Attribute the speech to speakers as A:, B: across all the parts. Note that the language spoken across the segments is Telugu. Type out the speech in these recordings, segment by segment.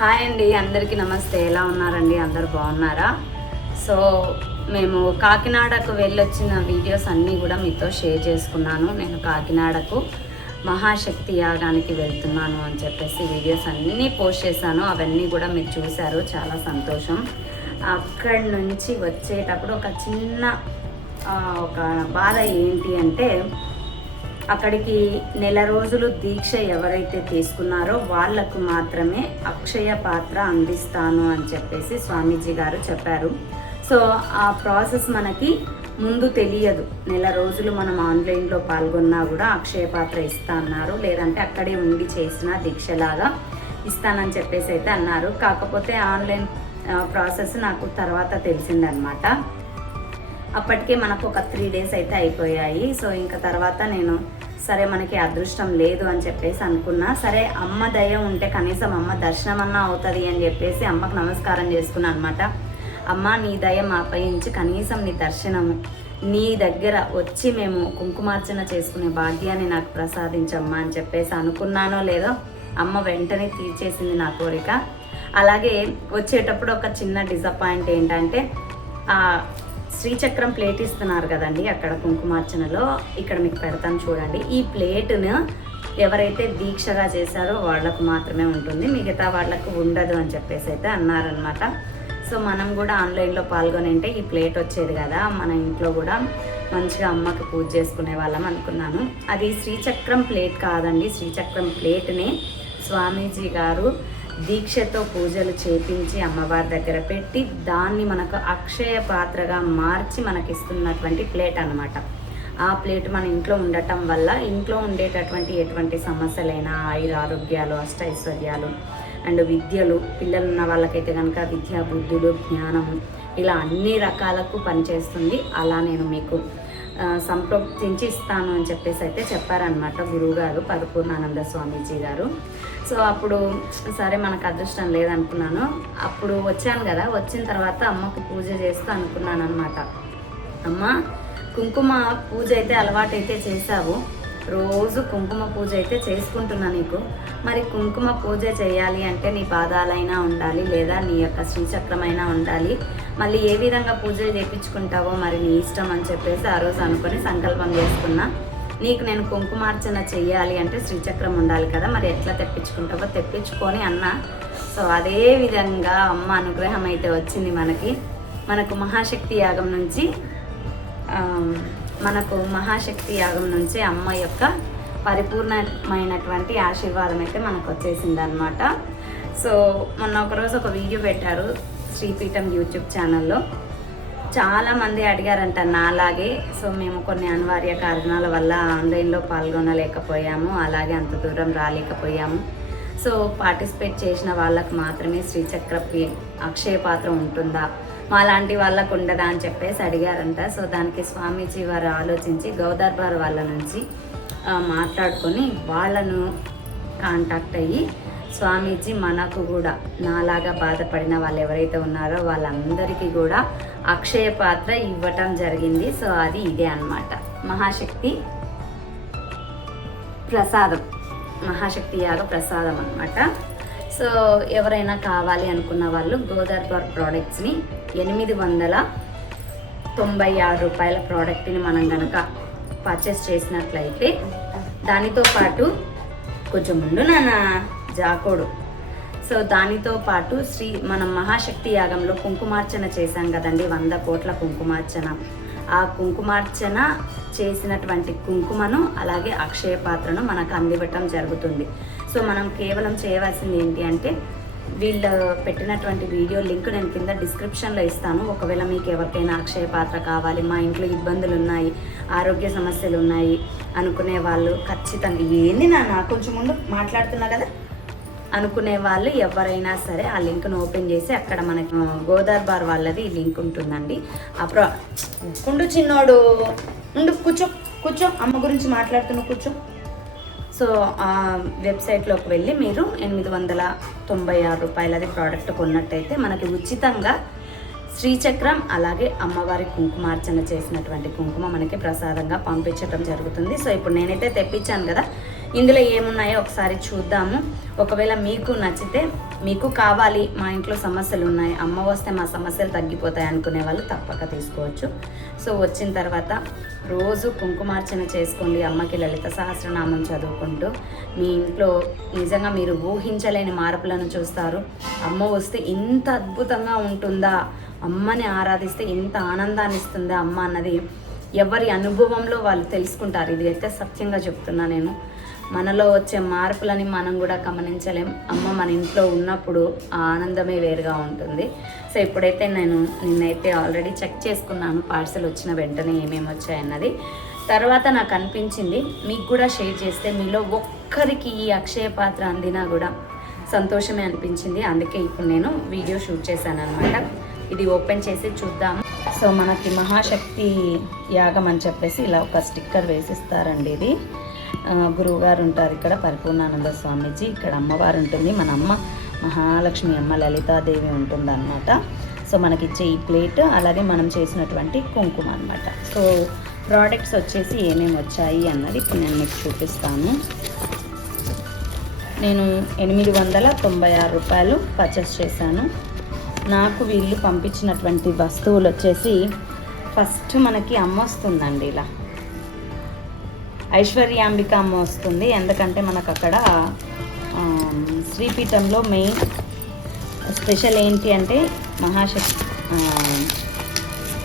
A: హాయ్ అండి అందరికీ నమస్తే. ఎలా ఉన్నారండి? అందరు బాగున్నారా? సో మేము కాకినాడకు వెళ్ళొచ్చిన వీడియోస్ అన్నీ కూడా మీతో షేర్ చేసుకున్నాను. నేను కాకినాడకు మహాశక్తి యాగానికి వెళ్తున్నాను అని చెప్పేసి వీడియోస్ అన్నీ పోస్ట్ చేశాను. అవన్నీ కూడా మీరు చూశారు. చాలా సంతోషం. అక్కడి నుంచి వచ్చేటప్పుడు ఒక చిన్న ఒక బాధ ఏంటి అంటే అక్కడికి నెల రోజులు దీక్ష ఎవరైతే తీసుకున్నారో వాళ్ళకు మాత్రమే అక్షయ పాత్ర అందిస్తాను అని చెప్పేసి స్వామీజీ గారు చెప్పారు. సో ఆ ప్రాసెస్ మనకి ముందు తెలియదు. నెల రోజులు మనం ఆన్లైన్లో పాల్గొన్నా కూడా అక్షయ పాత్ర ఇస్తా అన్నారు లేదంటే అక్కడే ఉండి చేసిన దీక్షలాగా ఇస్తానని చెప్పేసి అయితే అన్నారు. కాకపోతే ఆన్లైన్ ప్రాసెస్ నాకు తర్వాత తెలిసిందనమాట. అప్పటికే మనకు ఒక త్రీ డేస్ అయితే అయిపోయాయి. సో ఇంకా తర్వాత నేను సరే మనకి అదృష్టం లేదు అని చెప్పేసి అనుకున్నా. సరే అమ్మ దయ ఉంటే కనీసం అమ్మ దర్శనం అన్నా అవుతుంది అని చెప్పేసి అమ్మకు నమస్కారం చేసుకున్నా అనమాట అమ్మ నీ దయ మాపయించి కనీసం నీ దర్శనము నీ దగ్గర వచ్చి మేము కుంకుమార్చన చేసుకునే భాగ్యాన్ని నాకు ప్రసాదించమ్మా అని చెప్పేసి అనుకున్నానో లేదో అమ్మ వెంటనే తీర్చేసింది నా కోరిక. అలాగే వచ్చేటప్పుడు ఒక చిన్న డిసప్పాయింట్ ఏంటంటే శ్రీచక్రం ప్లేట్ ఇస్తున్నారు కదండి అక్కడ కుంకుమార్చనలో. ఇక్కడ మీకు పెడతాను చూడండి. ఈ ప్లేట్ను ఎవరైతే దీక్షగా చేశారో వాళ్ళకు మాత్రమే ఉంటుంది. మిగతా వాళ్ళకు ఉండదు అని చెప్పేసి అయితే అన్నారనమాట సో మనం కూడా ఆన్లైన్లో పాల్గొని ఉంటే ఈ ప్లేట్ వచ్చేది కదా. మన ఇంట్లో కూడా మంచిగా అమ్మకి పూజ చేసుకునే వాళ్ళం అనుకున్నాను. అది శ్రీచక్రం ప్లేట్ కాదండి. శ్రీచక్రం ప్లేట్ని స్వామీజీ గారు దీక్షతో పూజలు చేపించి అమ్మవారి దగ్గర పెట్టి దాన్ని మనకు అక్షయ పాత్రగా మార్చి మనకిస్తున్నటువంటి ప్లేట్ అనమాట ఆ ప్లేట్ మన ఇంట్లో ఉండటం వల్ల ఇంట్లో ఉండేటటువంటి ఎటువంటి సమస్యలైనా ఆయుర ఆరోగ్యాలు అష్టైశ్వర్యాలు అండ్ విద్యలు పిల్లలు ఉన్న వాళ్ళకైతే కనుక విద్యా బుద్ధులు జ్ఞానము ఇలా అన్ని రకాలకు పనిచేస్తుంది. అలా నేను మీకు సంప్రోక్తించి ఇస్తాను అని చెప్పేసి అయితే చెప్పారనమాట గురువుగారు పరిపూర్ణానంద స్వామీజీ గారు. సో అప్పుడు సరే మనకు అదృష్టం లేదనుకున్నాను. అప్పుడు వచ్చాను కదా వచ్చిన తర్వాత అమ్మకు పూజ చేస్తూ అనుకున్నాను అనమాట అమ్మ కుంకుమ పూజ అయితే అలవాటైతే చేశావు. రోజు కుంకుమ పూజ అయితే చేసుకుంటున్నా నీకు. మరి కుంకుమ పూజ చేయాలి అంటే నీ పాదాలైనా ఉండాలి లేదా నీ యొక్క శ్రీచక్రమైనా ఉండాలి. మళ్ళీ ఏ విధంగా పూజలు చేయించుకుంటావో మరి నీ ఇష్టం అని చెప్పేసి ఆ రోజు అనుకొని సంకల్పం చేసుకున్నా. నీకు నేను కుంకుమార్చన చెయ్యాలి అంటే శ్రీచక్రం ఉండాలి కదా మరి ఎట్లా తెప్పించుకుంటావో తెప్పించుకొని అన్న. సో అదే విధంగా అమ్మ అనుగ్రహం అయితే వచ్చింది మనకి. మనకు మహాశక్తి యాగం నుంచి మనకు మహాశక్తి యాగం నుంచి అమ్మ యొక్క పరిపూర్ణమైనటువంటి ఆశీర్వాదం అయితే మనకు వచ్చేసింది అనమాట సో మొన్న ఒకరోజు ఒక వీడియో పెట్టారు శ్రీపీఠం యూట్యూబ్ ఛానల్లో. చాలామంది అడిగారంట నాలాగే. సో మేము కొన్ని అనివార్య కారణాల వల్ల ఆన్లైన్లో పాల్గొనలేకపోయాము. అలాగే అంత దూరం రాలేకపోయాము. సో పార్టిసిపేట్ చేసిన వాళ్ళకు మాత్రమే శ్రీచక్ర అక్షయ పాత్ర ఉంటుందా? మాలాంటి వాళ్ళకు ఉండదా అని చెప్పేసి అడిగారంట. సో దానికి స్వామీజీ వారు ఆలోచించి గౌదర్బార్ వాళ్ళ నుంచి మాట్లాడుకొని వాళ్ళను కాంటాక్ట్ అయ్యి స్వామీజీ మనకు కూడా నాలాగా బాధపడిన వాళ్ళు ఎవరైతే ఉన్నారో వాళ్ళందరికీ కూడా అక్షయ పాత్ర ఇవ్వటం జరిగింది. సో అది ఇదే అన్నమాట. మహాశక్తి ప్రసాదం. మహాశక్తి యాగ ప్రసాదం అనమాట సో ఎవరైనా కావాలి అనుకున్న వాళ్ళు గోదర్బార్ ప్రోడక్ట్స్ని ఎనిమిది వందల తొంభై ఆరు రూపాయల ప్రోడక్ట్ని మనం కనుక పర్చేస్ చేసినట్లయితే దానితో పాటు కొంచెం ముందు నాన్న జాకోడు సో దానితో పాటు శ్రీ మనం మహాశక్తి యాగంలో కుంకుమార్చన చేశాం కదండి వంద కోట్ల కుంకుమార్చన. ఆ కుంకుమార్చన చేసినటువంటి కుంకుమను అలాగే అక్షయ పాత్రను మనకు అందివ్వటం జరుగుతుంది. సో మనం కేవలం చేయవలసింది ఏంటి అంటే వీళ్ళు పెట్టినటువంటి వీడియో లింక్ నేను కింద డిస్క్రిప్షన్లో ఇస్తాను. ఒకవేళ మీకు ఎవరికైనా అక్షయ పాత్ర కావాలి మా ఇంట్లో ఇబ్బందులు ఉన్నాయి ఆరోగ్య సమస్యలు ఉన్నాయి అనుకునే వాళ్ళు ఖచ్చితంగా ఏంది నాన్న కొంచెం ముందు మాట్లాడుతున్నా కదా? అనుకునే వాళ్ళు ఎవరైనా సరే ఆ లింక్ను ఓపెన్ చేసి అక్కడ మనకి ఆ, గోదార్బార్ వాళ్ళది ఈ లింక్ ఉంటుందండి. అప్పుడు ఉండు చిన్నోడు. ఉండు కూర్చో కూర్చో. అమ్మ గురించి మాట్లాడుతున్న కూర్చో. సో ఆ వెబ్సైట్లోకి వెళ్ళి మీరు ఎనిమిది వందల తొంభై ఆరు రూపాయలది ప్రోడక్ట్ కొన్నట్టయితే మనకి ఉచితంగా శ్రీచక్రం అలాగే అమ్మవారి కుంకుమార్చన చేసినటువంటి కుంకుమ మనకి ప్రసాదంగా పంపించడం జరుగుతుంది. సో ఇప్పుడు నేనైతే తెప్పించాను కదా ఇందులో ఏమున్నాయో ఒకసారి చూద్దాము. ఒకవేళ మీకు నచ్చితే మీకు కావాలి మా ఇంట్లో సమస్యలు ఉన్నాయి అమ్మ వస్తే మా సమస్యలు తగ్గిపోతాయి అనుకునే వాళ్ళు తప్పక తీసుకోవచ్చు. సో వచ్చిన తర్వాత రోజు కుంకుమార్చన చేసుకోండి అమ్మకి లలిత సహస్రనామం చదువుకుంటూ. మీ ఇంట్లో నిజంగా మీరు ఊహించలేని మార్పులను చూస్తారు. అమ్మ వస్తే ఇంత అద్భుతంగా ఉంటుందా? అమ్మని ఆరాధిస్తే ఎంత ఆనందాన్ని ఇస్తుందో అమ్మ అన్నది ఎవరి అనుభవంలో వాళ్ళు తెలుసుకుంటారు. ఇది అయితే సత్యంగా చెప్తున్నా నేను. మనలో వచ్చే మార్పులని మనం కూడా గమనించలేం. అమ్మ మన ఇంట్లో ఉన్నప్పుడు ఆ ఆనందమే వేరుగా ఉంటుంది. సో ఇప్పుడైతే నేను నిన్నైతే ఆల్రెడీ చెక్ చేసుకున్నాను పార్సల్ వచ్చిన వెంటనే ఏమేమి వచ్చాయన్నది తర్వాత నాకు అనిపించింది మీకు కూడా షేర్ చేస్తే మీలో ఒక్కరికి ఈ అక్షయ పాత్ర అందినా కూడా సంతోషమే అనిపించింది. అందుకే ఇప్పుడు నేను వీడియో షూట్ చేశాను అనమాట ఇది ఓపెన్ చేసి చూద్దాం. సో మనకి మహాశక్తి యాగం అని చెప్పేసి ఇలా ఒక స్టిక్కర్ వేసిస్తారండి ఇది. గురువుగారు ఉంటారు ఇక్కడ పరిపూర్ణానంద స్వామీజీ. ఇక్కడ అమ్మవారు ఉంటుంది. మన అమ్మ మహాలక్ష్మి అమ్మ లలితాదేవి ఉంటుంది అనమాట సో మనకి ఇచ్చే ఈ ప్లేట్ అలాగే మనం చేసినటువంటి కుంకుమ అనమాట సో ప్రోడక్ట్స్ వచ్చేసి ఏమేమి వచ్చాయి అన్నది ఇప్పుడు నేను మీకు చూపిస్తాను. నేను ఎనిమిది వందల తొంభై ఆరు రూపాయలు పర్చేస్ చేశాను. నాకు వీళ్ళు పంపించినటువంటి వస్తువులు వచ్చేసి ఫస్ట్ మనకి అమ్మ వస్తుందండి ఇలా. ఐశ్వర్యాంబిక అమ్మ వస్తుంది. ఎందుకంటే మనకు అక్కడ శ్రీపీఠంలో మెయిన్ స్పెషల్ ఏంటి అంటే మహాశక్తి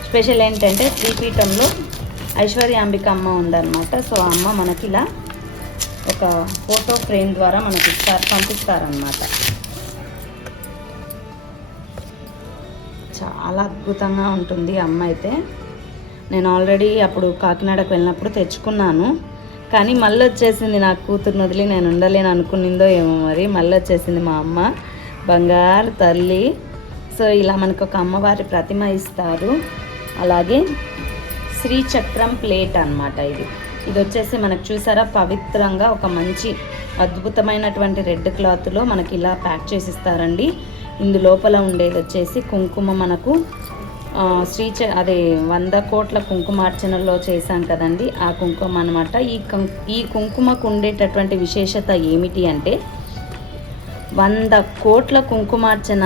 A: స్పెషల్ ఏంటంటే శ్రీపీఠంలో ఐశ్వర్యాంబిక అమ్మ ఉందన్నమాట. సో అమ్మ మనకి ఇలా ఒక ఫోటో ఫ్రేమ్ ద్వారా మనకి ఇస్తారు పంపిస్తారనమాట చాలా అద్భుతంగా ఉంటుంది అమ్మ అయితే. నేను ఆల్రెడీ అప్పుడు కాకినాడకు వెళ్ళినప్పుడు తెచ్చుకున్నాను. కానీ మళ్ళీ వచ్చేసింది నా కూతురుని వదిలి నేను ఉండలేను అనుకునిందో ఏమో మరి. మళ్ళీ వచ్చేసింది మా అమ్మ బంగారు తల్లి. సో ఇలా మనకు ఒక అమ్మవారి ప్రతిమ ఇస్తారు. అలాగే శ్రీచక్రం ప్లేట్ అనమాట ఇది. ఇది వచ్చేసి మనకు చూసారా పవిత్రంగా ఒక మంచి అద్భుతమైనటువంటి రెడ్ క్లాత్లో మనకి ఇలా ప్యాక్ చేసి ఇస్తారండి. ఇందు లోపల ఉండేది వచ్చేసి కుంకుమ మనకు శ్రీచ అదే వంద కోట్ల కుంకుమార్చనలో చేశాం కదండి ఆ కుంకుమ అనమాట ఈ ఈ కుంకుమకు ఉండేటటువంటి విశేషత ఏమిటి అంటే వంద కోట్ల కుంకుమార్చన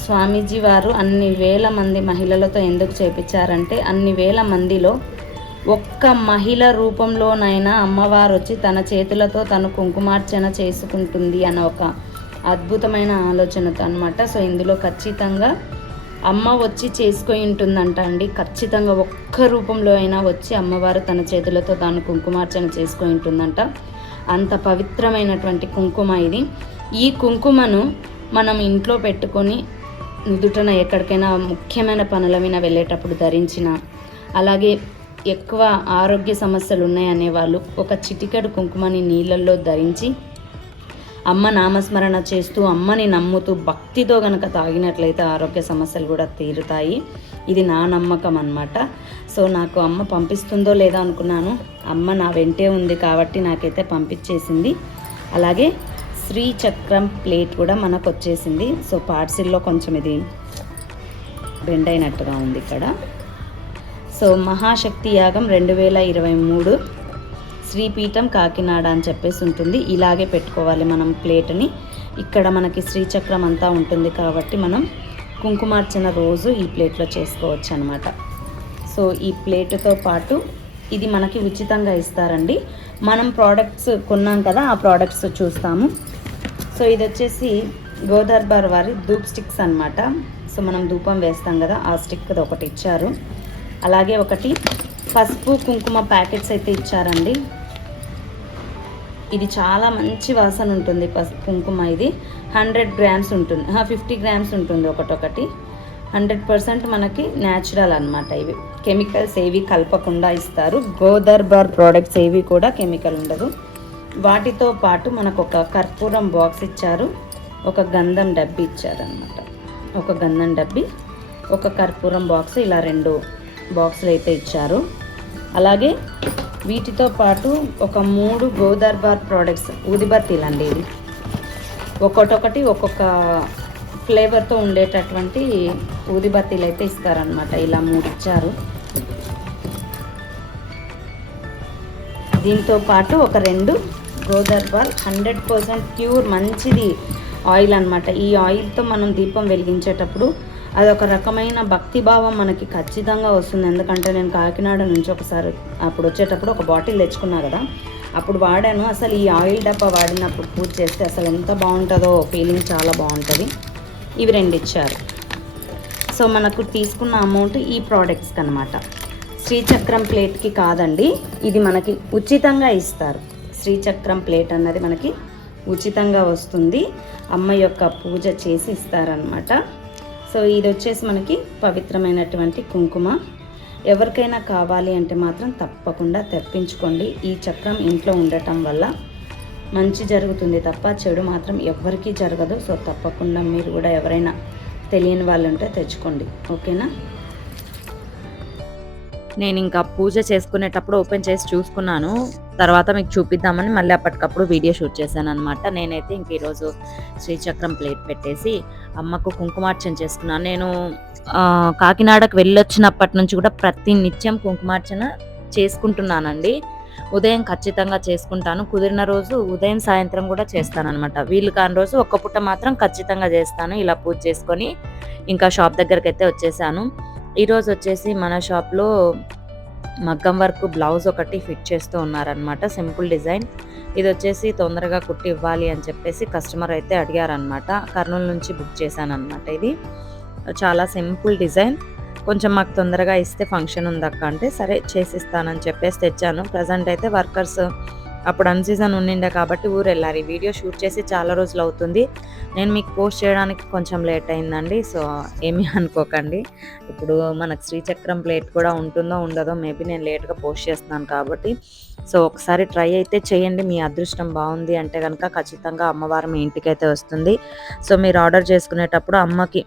A: స్వామీజీ వారు అన్ని వేల మంది మహిళలతో ఎందుకు చేపించారంటే అన్ని వేల మందిలో ఒక్క మహిళ రూపంలోనైనా అమ్మవారు వచ్చి తన చేతులతో తను కుంకుమార్చన చేసుకుంటుంది అన్న ఒక అద్భుతమైన ఆలోచనతో అనమాట సో ఇందులో ఖచ్చితంగా అమ్మ వచ్చి చేసుకొని ఉంటుందంట అండి. ఖచ్చితంగా ఒక్క రూపంలో అయినా వచ్చి అమ్మవారు తన చేతులతో తాను కుంకుమార్చన చేసుకొని ఉంటుందంట. అంత పవిత్రమైనటువంటి కుంకుమ ఇది. ఈ కుంకుమను మనం ఇంట్లో పెట్టుకొని నుదుటన ఎక్కడికైనా ముఖ్యమైన పనుల మీద వెళ్ళేటప్పుడు ధరించిన అలాగే ఎక్కువ ఆరోగ్య సమస్యలు ఉన్నాయనే వాళ్ళు ఒక చిటికెడు కుంకుమని నీళ్ళల్లో ధరించి అమ్మ నామస్మరణ చేస్తూ అమ్మని నమ్ముతూ భక్తితో గనక తాగినట్లయితే ఆరోగ్య సమస్యలు కూడా తీరుతాయి. ఇది నా నమ్మకం అన్నమాట. సో నాకు అమ్మ పంపిస్తుందో లేదో అనుకున్నాను. అమ్మ నా వెంటే ఉంది కాబట్టి నాకైతే పంపించేసింది. అలాగే శ్రీచక్రం ప్లేట్ కూడా మనకు వచ్చేసింది సో పార్సిల్లో కొంచెం ఇది బెండ్ అయినట్టుగా ఉంది ఇక్కడ. సో మహాశక్తి యాగం రెండు వేల ఇరవై మూడు. శ్రీపీఠం కాకినాడ అని చెప్పేసి ఉంటుంది. ఇలాగే పెట్టుకోవాలి మనం ప్లేట్ని. ఇక్కడ మనకి శ్రీచక్రం అంతా ఉంటుంది కాబట్టి మనం కుంకుమార్చన రోజు ఈ ప్లేట్లో చేసుకోవచ్చు అనమాట సో ఈ ప్లేటుతో పాటు ఇది మనకి ఉచితంగా ఇస్తారండి. మనం ప్రోడక్ట్స్ కొన్నాం కదా ఆ ప్రోడక్ట్స్ చూస్తాము. సో ఇది వచ్చేసి గోదర్బార్ వారి ధూప్ స్టిక్స్ అనమాట సో మనం ధూపం వేస్తాం కదా ఆ స్టిక్ ఒకటి ఇచ్చారు. అలాగే ఒకటి పసుపు కుంకుమ ప్యాకెట్స్ అయితే ఇచ్చారండి. ఇది చాలా మంచి వాసన ఉంటుంది పసుపు కుంకుమ ఇది. హండ్రెడ్ గ్రామ్స్ ఉంటుంది. ఫిఫ్టీ గ్రామ్స్ ఉంటుంది ఒకటొకటి. హండ్రెడ్ పర్సెంట్ మనకి న్యాచురల్ అనమాట ఇవి. కెమికల్స్ ఏవి కలపకుండా ఇస్తారు. గోదర్బార్ ప్రోడక్ట్స్ ఏవి కూడా కెమికల్ ఉండదు. వాటితో పాటు మనకు ఒక కర్పూరం బాక్స్ ఇచ్చారు. ఒక గంధం డబ్బి ఇచ్చారనమాట ఒక గంధం డబ్బి ఒక కర్పూరం బాక్స్ ఇలా రెండు బాక్సులు అయితే ఇచ్చారు. అలాగే వీటితో పాటు ఒక మూడు గోదర్బార్ ప్రోడక్ట్స్ ఊదిబత్తీలు అండి ఇవి. ఒక్కొక్కటి ఒక్కొక్క ఫ్లేవర్తో ఉండేటటువంటి ఊదిబత్తీలు అయితే ఇస్తారనమాట ఇలా మూడు ఇచ్చారు. దీంతో పాటు ఒక రెండు గోదర్వాల్ హండ్రెడ్ పర్సెంట్ ప్యూర్ మంచిది ఆయిల్ అనమాట ఈ ఆయిల్తో మనం దీపం వెలిగించేటప్పుడు అదొక రకమైన భక్తి భావం మనకి ఖచ్చితంగా వస్తుంది. ఎందుకంటే నేను కాకినాడ నుంచి ఒకసారి అప్పుడు వచ్చేటప్పుడు ఒక బాటిల్ తెచ్చుకున్నా కదా అప్పుడు వాడాను. అసలు ఈ ఆయిల్ డబ్బా వాడినప్పుడు పూజ చేస్తే అసలు ఎంత బాగుంటుందో ఫీలింగ్ చాలా బాగుంటుంది. ఇవి రెండు ఇచ్చారు. సో మనకు తీసుకున్న అమౌంట్ ఈ ప్రోడక్ట్స్కి అనమాట శ్రీచక్రం ప్లేట్కి కాదండి ఇది మనకి ఉచితంగా ఇస్తారు. శ్రీచక్రం ప్లేట్ అన్నది మనకి ఉచితంగా వస్తుంది. అమ్మ యొక్క పూజ చేసి ఇస్తారనమాట సో ఇది వచ్చేసి మనకి పవిత్రమైనటువంటి కుంకుమ. ఎవరికైనా కావాలి అంటే మాత్రం తప్పకుండా తెప్పించుకోండి. ఈ చక్రం ఇంట్లో ఉండటం వల్ల మంచి జరుగుతుంది తప్ప చెడు మాత్రం ఎవ్వరికీ జరగదు. సో తప్పకుండా మీరు కూడా ఎవరైనా తెలియని వాళ్ళు ఉంటే తెచ్చుకోండి. ఓకేనా?
B: నేను ఇంకా పూజ చేసుకునేటప్పుడు ఓపెన్ చేసి చూసుకున్నాను. తర్వాత మీకు చూపిద్దామని మళ్ళీ అప్పటికప్పుడు వీడియో షూట్ చేశాను అనమాట నేనైతే ఇంక ఈరోజు శ్రీచక్రం ప్లేట్ పెట్టేసి అమ్మకు కుంకుమార్చన చేసుకున్నాను. నేను కాకినాడకు వెళ్ళొచ్చినప్పటి నుంచి కూడా ప్రతి నిత్యం కుంకుమార్చన చేసుకుంటున్నానండి. ఉదయం ఖచ్చితంగా చేసుకుంటాను. కుదిరిన రోజు ఉదయం సాయంత్రం కూడా చేస్తానమాట వీలు కాని రోజు ఒక్క పుట్ట మాత్రం ఖచ్చితంగా చేస్తాను. ఇలా పూజ చేసుకొని ఇంకా షాప్ దగ్గరికి అయితే వచ్చేసాను. ఈరోజు వచ్చేసి మన షాప్లో మగ్గం వర్క్ బ్లౌజ్ ఒకటి ఫిట్ చేస్తూ ఉన్నారనమాట సింపుల్ డిజైన్. ఇది వచ్చేసి తొందరగా కుట్టి ఇవ్వాలి అని చెప్పేసి కస్టమర్ అయితే అడిగారనమాట కర్నూలు నుంచి బుక్ చేశాను అనమాట ఇది. చాలా సింపుల్ డిజైన్. కొంచెం మాకు తొందరగా ఇస్తే ఫంక్షన్ ఉందక్క అంటే సరే చేసిస్తానని చెప్పేసి తెచ్చాను. ప్రజెంట్ అయితే వర్కర్స్ అప్పుడు అన్ సీజన్ ఉండిండే కాబట్టి ఊరు వెళ్ళారు ఈ వీడియో షూట్ చేసి చాలా రోజులు అవుతుంది. నేను మీకు పోస్ట్ చేయడానికి కొంచెం లేట్ అయిందండి సో ఏమీ అనుకోకండి. ఇప్పుడు మనకు శ్రీచక్రం ప్లేట్ కూడా ఉంటుందో ఉండదో మేబీ నేను లేట్గా పోస్ట్ చేస్తున్నాను కాబట్టి. సో ఒకసారి ట్రై అయితే చేయండి మీ అదృష్టం బాగుంది అంటే కనుక ఖచ్చితంగా అమ్మవారు మీ ఇంటికి అయితే వస్తుంది. సో మీరు ఆర్డర్ చేసుకునేటప్పుడు అమ్మకి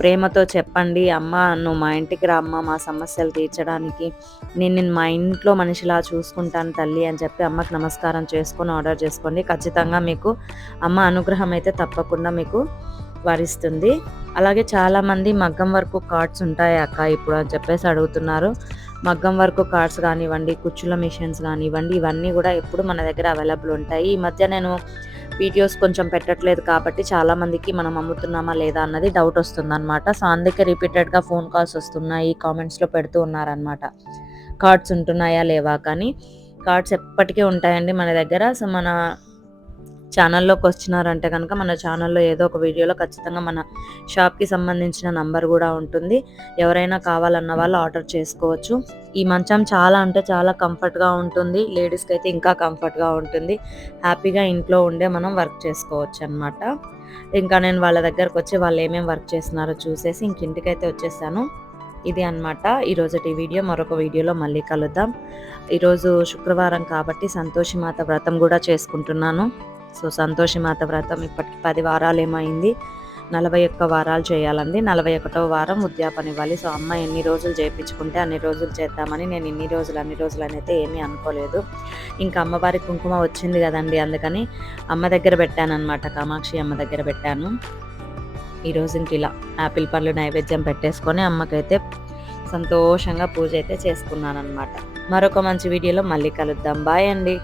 B: ప్రేమతో చెప్పండి అమ్మ నువ్వు మా ఇంటికి రా అమ్మ మా సమస్యలు తీర్చడానికి. నేను నేను మా ఇంట్లో మనిషిలా చూసుకుంటాను తల్లి అని చెప్పి అమ్మకి నమస్కారం నమస్కారం చేసుకొని ఆర్డర్ చేసుకోండి. ఖచ్చితంగా మీకు అమ్మ అనుగ్రహం అయితే తప్పకుండా మీకు వరిస్తుంది. అలాగే చాలామంది మగ్గం వరకు కార్డ్స్ ఉంటాయి అక్క ఇప్పుడు అని చెప్పేసి అడుగుతున్నారు. మగ్గం వరకు కార్డ్స్ కానివ్వండి కుచ్చుల మిషన్స్ కానివ్వండి ఇవన్నీ కూడా ఎప్పుడు మన దగ్గర అవైలబుల్ ఉంటాయి. ఈ మధ్య నేను వీడియోస్ కొంచెం పెట్టట్లేదు కాబట్టి చాలా మందికి మనం అమ్ముతున్నామా లేదా అన్నది డౌట్ వస్తుందన్నమాట. సో అందుకే రిపీటెడ్గా ఫోన్ కాల్స్ వస్తున్నాయి కామెంట్స్లో పెడుతూ ఉన్నారనమాట కార్డ్స్ ఉంటున్నాయా లేవా కానీ కార్డ్స్ ఎప్పటికీ ఉంటాయండి మన దగ్గర. సో మన ఛానల్లోకి వచ్చినారంటే కనుక మన ఛానల్లో ఏదో ఒక వీడియోలో ఖచ్చితంగా మన షాప్కి సంబంధించిన నంబర్ కూడా ఉంటుంది. ఎవరైనా కావాలన్న వాళ్ళు ఆర్డర్ చేసుకోవచ్చు. ఈ మంచం చాలా అంటే చాలా కంఫర్ట్గా ఉంటుంది. లేడీస్కి అయితే ఇంకా కంఫర్ట్గా ఉంటుంది. హ్యాపీగా ఇంట్లో ఉండే మనం వర్క్ చేసుకోవచ్చు అనమాట ఇంకా నేను వాళ్ళ దగ్గరకు వచ్చి వాళ్ళు ఏమేమి వర్క్ చేస్తున్నారో చూసేసి ఇంక ఇంటికైతే వచ్చేసాను. ఇది అన్నమాట. ఈరోజుటి వీడియో. మరొక వీడియోలో మళ్ళీ కలుద్దాం. ఈరోజు శుక్రవారం కాబట్టి సంతోషిమాత వ్రతం కూడా చేసుకుంటున్నాను. సో సంతోషిమాత వ్రతం ఇప్పటికి పది వారాలు ఏమైంది నలభై ఒక్క వారాలు చేయాలండి నలభై ఒకటో వారం ఉద్యాపన ఇవ్వాలి. సో అమ్మ ఎన్ని రోజులు చేయించుకుంటే అన్ని రోజులు చేద్దామని నేను ఇన్ని రోజులు అన్ని రోజులు అయితే ఏమీ అనుకోలేదు. ఇంకా అమ్మవారి కుంకుమ వచ్చింది కదండి అందుకని అమ్మ దగ్గర పెట్టాను అనమాట కామాక్షి అమ్మ దగ్గర పెట్టాను. ఈరోజు ఇంక ఇలా యాపిల్ పళ్ళు నైవేద్యం పెట్టేసుకొని అమ్మకైతే సంతోషంగా పూజ అయితే చేసుకున్నాను అనమాట మరొక మంచి వీడియోలో మళ్ళీ కలుద్దాం. బాయ్ అండి.